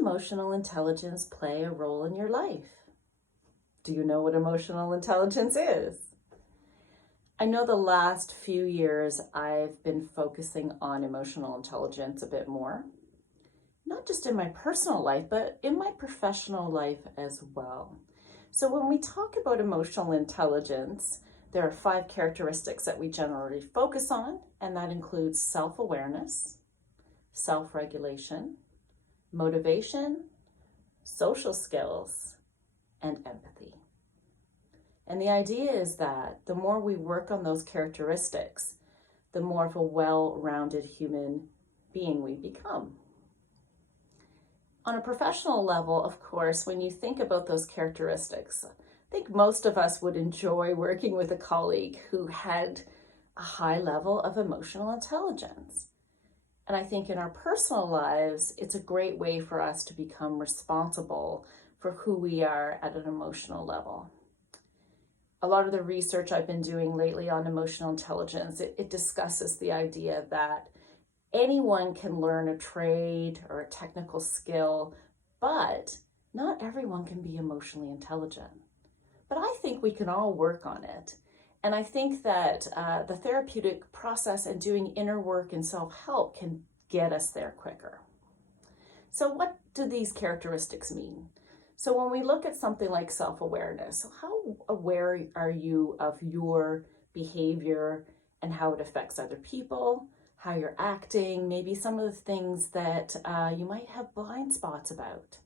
emotional intelligence play a role in your life? Do you know what emotional intelligence is? I know the last few years I've been focusing on emotional intelligence a bit more, not just in my personal life, but in my professional life as well. So when we talk about emotional intelligence, there are 5 characteristics that we generally focus on, and that includes self-awareness, self-regulation, motivation, social skills, and empathy. And the idea is that the more we work on those characteristics, the more of a well-rounded human being we become. On a professional level, of course, when you think about those characteristics, I think most of us would enjoy working with a colleague who had a high level of emotional intelligence. And I think in our personal lives, it's a great way for us to become responsible for who we are at an emotional level. A lot of the research I've been doing lately on emotional intelligence, it discusses the idea that anyone can learn a trade or a technical skill, but not everyone can be emotionally intelligent. But I think we can all work on it. And I think that the therapeutic process and doing inner work and self-help can get us there quicker. So what do these characteristics mean? So when we look at something like self-awareness, how aware are you of your behavior and how it affects other people, how you're acting, maybe some of the things that you might have blind spots about?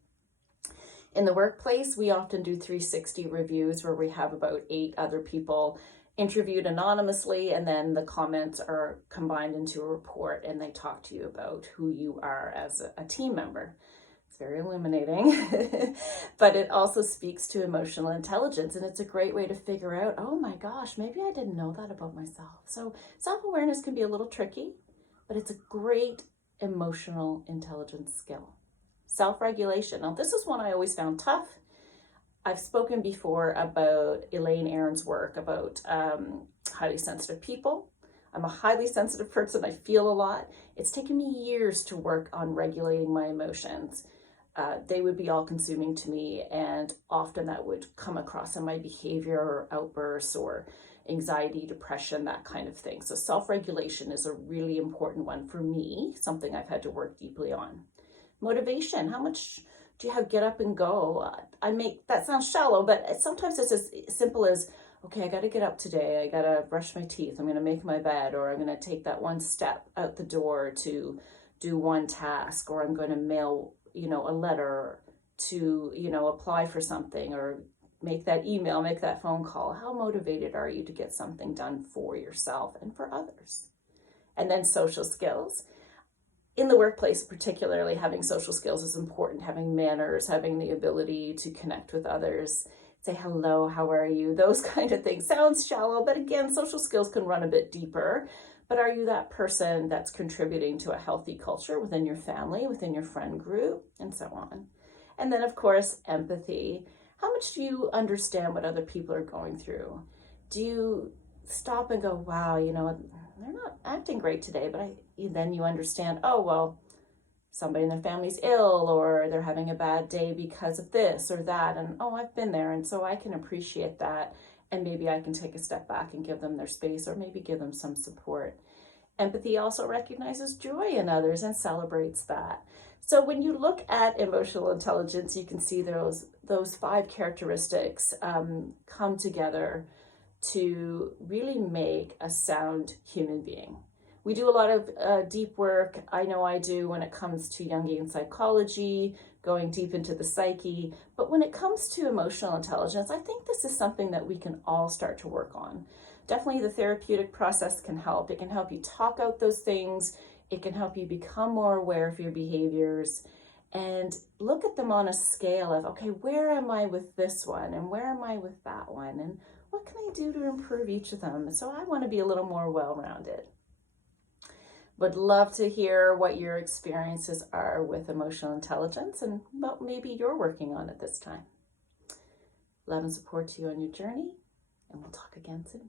In the workplace, we often do 360 reviews where we have about 8 other people interviewed anonymously, and then the comments are combined into a report and they talk to you about who you are as a team member. It's very illuminating, but it also speaks to emotional intelligence, and it's a great way to figure out, oh my gosh, maybe I didn't know that about myself. So self-awareness can be a little tricky, but it's a great emotional intelligence skill. Self-regulation. Now, this is one I always found tough. I've spoken before about Elaine Aron's work about highly sensitive people. I'm a highly sensitive person. I feel a lot. It's taken me years to work on regulating my emotions. They would be all consuming to me, and often that would come across in my behavior or outbursts or anxiety, depression, that kind of thing. So self-regulation is a really important one for me, something I've had to work deeply on. Motivation, how much do you have get up and go? That sounds shallow, but sometimes it's as simple as, okay, I got to get up today. I got to brush my teeth. I'm going to make my bed, or I'm going to take that one step out the door to do one task, or I'm going to mail, a letter to, apply for something, or make that email, make that phone call. How motivated are you to get something done for yourself and for others? And then social skills. In the workplace, particularly, having social skills is important, having manners, having the ability to connect with others, say hello, how are you? Those kind of things. Sounds shallow, but again, social skills can run a bit deeper. But are you that person that's contributing to a healthy culture within your family, within your friend group, and so on? And then, of course, empathy. How much do you understand what other people are going through? Do you stop and go, wow, they're not acting great today, but then you understand, oh, well, somebody in their family's ill, or they're having a bad day because of this or that, and oh, I've been there, and so I can appreciate that, and maybe I can take a step back and give them their space, or maybe give them some support. Empathy also recognizes joy in others and celebrates that. So when you look at emotional intelligence, you can see those 5 characteristics come together to really make a sound human being. We do a lot of deep work. I know I do when it comes to Jungian psychology, going deep into the psyche. But when it comes to emotional intelligence, I think this is something that we can all start to work on. Definitely the therapeutic process can help. It can help you talk out those things. It can help you become more aware of your behaviors and look at them on a scale of, okay, where am I with this one? And where am I with that one? And what can I do to improve each of them? So I want to be a little more well-rounded. Would love to hear what your experiences are with emotional intelligence and what maybe you're working on at this time. Love and support to you on your journey, and we'll talk again soon.